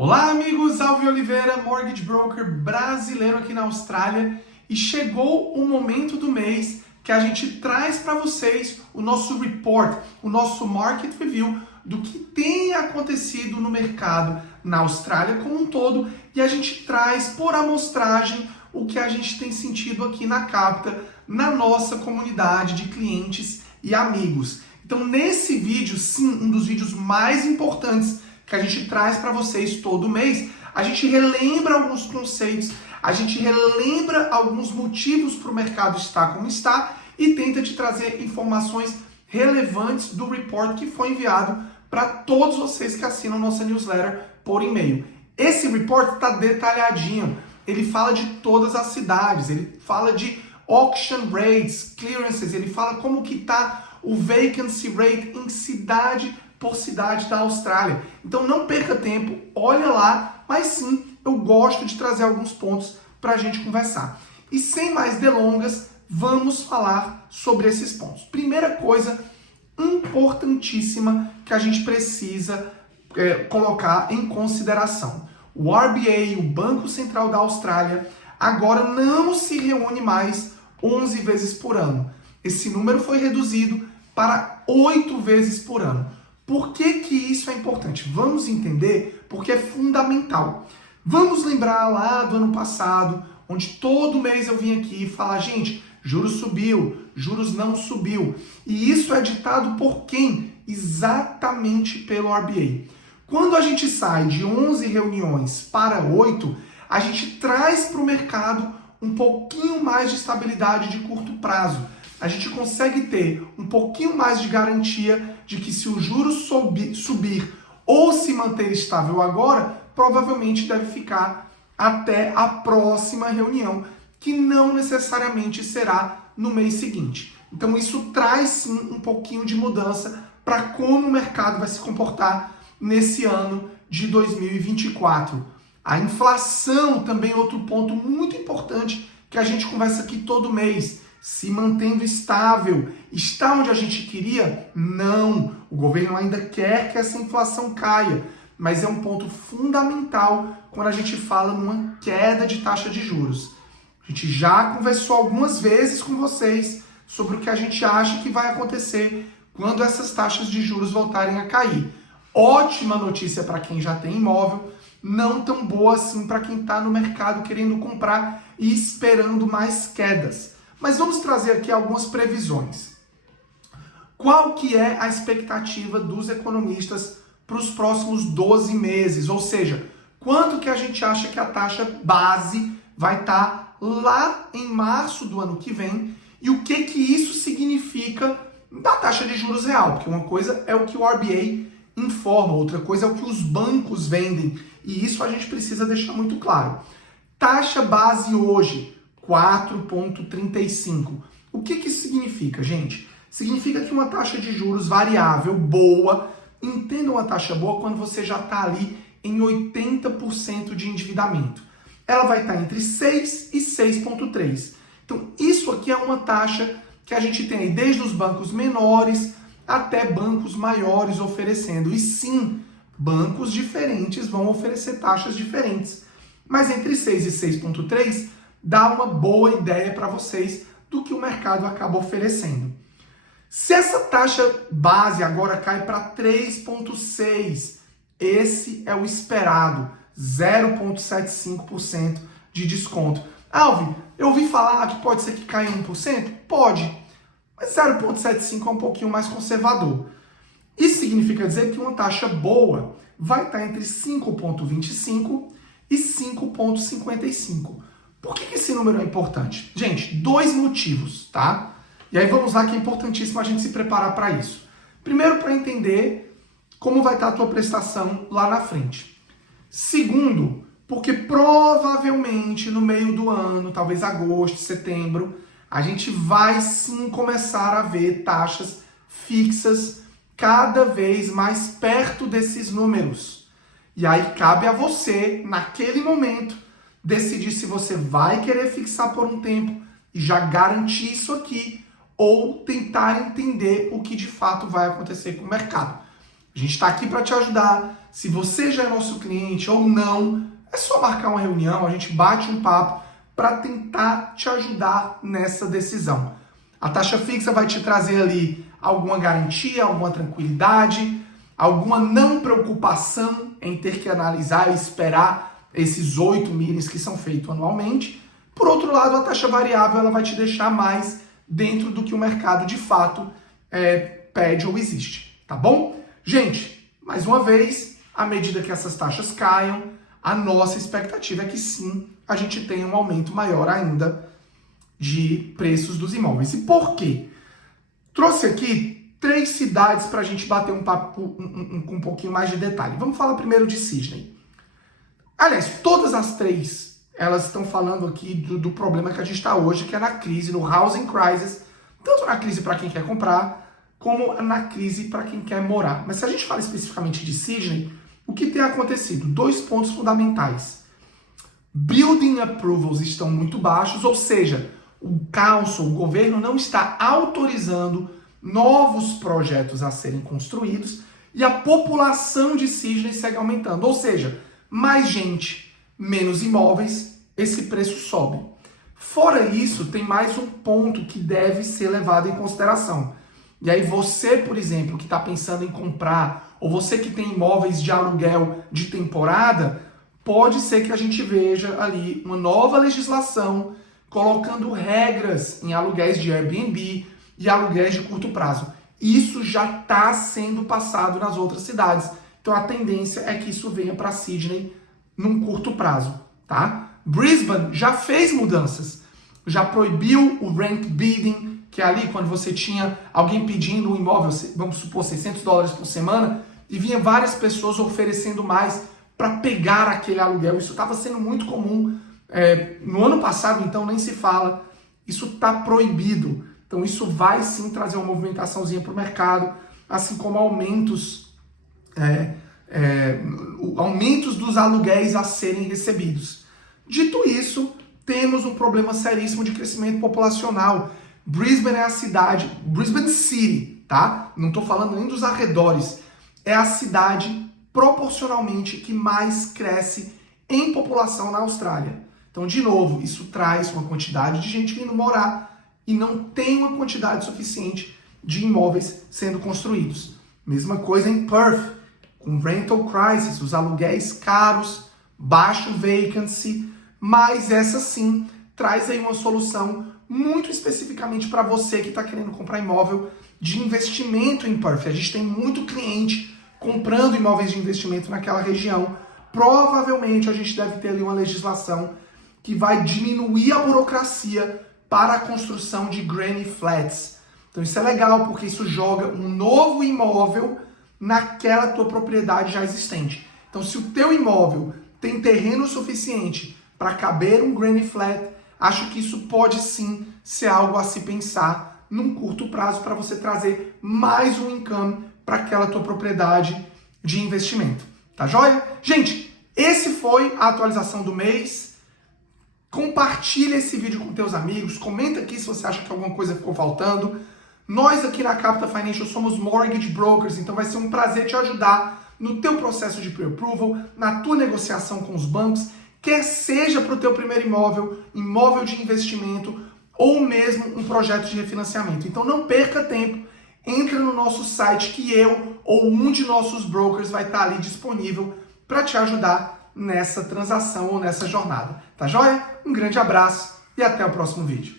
Olá, amigos! Alvio Oliveira, Mortgage Broker brasileiro aqui na Austrália, e chegou o momento do mês que a gente traz para vocês o nosso report, o nosso market review do que tem acontecido no mercado na Austrália como um todo, e a gente traz por amostragem o que a gente tem sentido aqui na Capita, na nossa comunidade de clientes e amigos. Então, nesse vídeo, sim, um dos vídeos mais importantes que a gente traz para vocês todo mês, a gente relembra alguns conceitos, a gente relembra alguns motivos para o mercado estar como está e tenta te trazer informações relevantes do report que foi enviado para todos vocês que assinam nossa newsletter por e-mail. Esse report está detalhadinho, ele fala de todas as cidades, ele fala de auction rates, clearances, ele fala como que está o vacancy rate em cidade por cidade da Austrália. Então não perca tempo, olha lá, mas sim, eu gosto de trazer alguns pontos para a gente conversar. E sem mais delongas, vamos falar sobre esses pontos. Primeira coisa importantíssima que a gente precisa colocar em consideração. O RBA, o Banco Central da Austrália, agora não se reúne mais 11 vezes por ano. Esse número foi reduzido para 8 vezes por ano. Por que isso é importante? Vamos entender porque é fundamental. Vamos lembrar lá do ano passado, onde todo mês eu vim aqui falar, gente, juros subiu, juros não subiu. E isso é ditado por quem? Exatamente pelo RBA. Quando a gente sai de 11 reuniões para 8, a gente traz para o mercado um pouquinho mais de estabilidade de curto prazo. A gente consegue ter um pouquinho mais de garantia de que se o juro subir ou se manter estável agora, provavelmente deve ficar até a próxima reunião, que não necessariamente será no mês seguinte. Então isso traz sim um pouquinho de mudança para como o mercado vai se comportar nesse ano de 2024. A inflação também é outro ponto muito importante que a gente conversa aqui todo mês. Se mantendo estável, está onde a gente queria? Não, o governo ainda quer que essa inflação caia, mas é um ponto fundamental quando a gente fala numa queda de taxa de juros. A gente já conversou algumas vezes com vocês sobre o que a gente acha que vai acontecer quando essas taxas de juros voltarem a cair. Ótima notícia para quem já tem imóvel, não tão boa assim para quem está no mercado querendo comprar e esperando mais quedas. Mas vamos trazer aqui algumas previsões. Qual que é a expectativa dos economistas para os próximos 12 meses? Ou seja, quanto que a gente acha que a taxa base vai estar lá em março do ano que vem e o que isso significa da taxa de juros real? Porque uma coisa é o que o RBA informa, outra coisa é o que os bancos vendem. E isso a gente precisa deixar muito claro. Taxa base hoje, 4,35. O que isso significa, gente? Significa que uma taxa de juros variável boa, entenda uma taxa boa quando você já está ali em 80% de endividamento. Ela vai estar entre 6 e 6,3. Então, isso aqui é uma taxa que a gente tem aí desde os bancos menores até bancos maiores oferecendo. E sim, bancos diferentes vão oferecer taxas diferentes. Mas entre 6 e 6,3 dá uma boa ideia para vocês do que o mercado acaba oferecendo. Se essa taxa base agora cai para 3,6, esse é o esperado, 0,75% de desconto. Alvin, eu ouvi falar que pode ser que caia 1%? Pode, mas 0,75 é um pouquinho mais conservador. Isso significa dizer que uma taxa boa vai estar entre 5,25 e 5,55. Por que esse número é importante? Gente, 2 motivos, tá? E aí vamos lá que é importantíssimo a gente se preparar para isso. Primeiro, para entender como vai estar a tua prestação lá na frente. Segundo, porque provavelmente no meio do ano, talvez agosto, setembro, a gente vai sim começar a ver taxas fixas cada vez mais perto desses números. E aí cabe a você, naquele momento, decidir se você vai querer fixar por um tempo e já garantir isso aqui ou tentar entender o que de fato vai acontecer com o mercado. A gente está aqui para te ajudar, se você já é nosso cliente ou não, é só marcar uma reunião, a gente bate um papo para tentar te ajudar nessa decisão. A taxa fixa vai te trazer ali alguma garantia, alguma tranquilidade, alguma não preocupação em ter que analisar e esperar esses 8 meetings que são feitos anualmente. Por outro lado, a taxa variável ela vai te deixar mais dentro do que o mercado de fato pede ou existe, tá bom? Gente, mais uma vez, à medida que essas taxas caiam, a nossa expectativa é que sim, a gente tenha um aumento maior ainda de preços dos imóveis. E por quê? Trouxe aqui 3 cidades para a gente bater um papo com um pouquinho mais de detalhe. Vamos falar primeiro de Sydney. Aliás, todas as 3, elas estão falando aqui do problema que a gente está hoje, que é na crise, no housing crisis, tanto na crise para quem quer comprar, como na crise para quem quer morar. Mas se a gente fala especificamente de Sydney, o que tem acontecido? 2 pontos fundamentais. Building approvals estão muito baixos, ou seja, o council, o governo não está autorizando novos projetos a serem construídos e a população de Sydney segue aumentando. Ou seja, mais gente, menos imóveis, esse preço sobe. Fora isso, tem mais um ponto que deve ser levado em consideração. E aí você, por exemplo, que está pensando em comprar, ou você que tem imóveis de aluguel de temporada, pode ser que a gente veja ali uma nova legislação colocando regras em aluguéis de Airbnb e aluguéis de curto prazo. Isso já está sendo passado nas outras cidades. Então a tendência é que isso venha para Sydney num curto prazo, tá? Brisbane já fez mudanças. Já proibiu o rent bidding, que é ali quando você tinha alguém pedindo um imóvel, vamos supor, $600 por semana, e vinha várias pessoas oferecendo mais para pegar aquele aluguel. Isso estava sendo muito comum. No ano passado, então, nem se fala. Isso está proibido. Então, isso vai sim trazer uma movimentaçãozinha para o mercado, assim como aumentos dos aluguéis a serem recebidos. Dito isso, temos um problema seríssimo de crescimento populacional. Brisbane é a cidade, Brisbane City, tá? Não estou falando nem dos arredores. É a cidade proporcionalmente que mais cresce em população na Austrália. Então, de novo, isso traz uma quantidade de gente vindo morar e não tem uma quantidade suficiente de imóveis sendo construídos. Mesma coisa em Perth, com rental crisis, os aluguéis caros, baixo vacancy, mas essa sim traz aí uma solução muito especificamente para você que está querendo comprar imóvel de investimento em Perth. A gente tem muito cliente comprando imóveis de investimento naquela região. Provavelmente a gente deve ter ali uma legislação que vai diminuir a burocracia para a construção de granny flats. Então isso é legal porque isso joga um novo imóvel naquela tua propriedade já existente. Então se o teu imóvel tem terreno suficiente para caber um granny flat, acho que isso pode sim ser algo a se pensar num curto prazo para você trazer mais um income para aquela tua propriedade de investimento. Tá joia? Gente, esse foi a atualização do mês. Compartilha esse vídeo com teus amigos, comenta aqui se você acha que alguma coisa ficou faltando. Nós aqui na Capital Financial somos mortgage brokers, então vai ser um prazer te ajudar no teu processo de pre-approval, na tua negociação com os bancos, quer seja para o teu primeiro imóvel, imóvel de investimento ou mesmo um projeto de refinanciamento. Então não perca tempo, entra no nosso site que eu ou um de nossos brokers vai estar ali disponível para te ajudar nessa transação ou nessa jornada. Tá joia? Um grande abraço e até o próximo vídeo.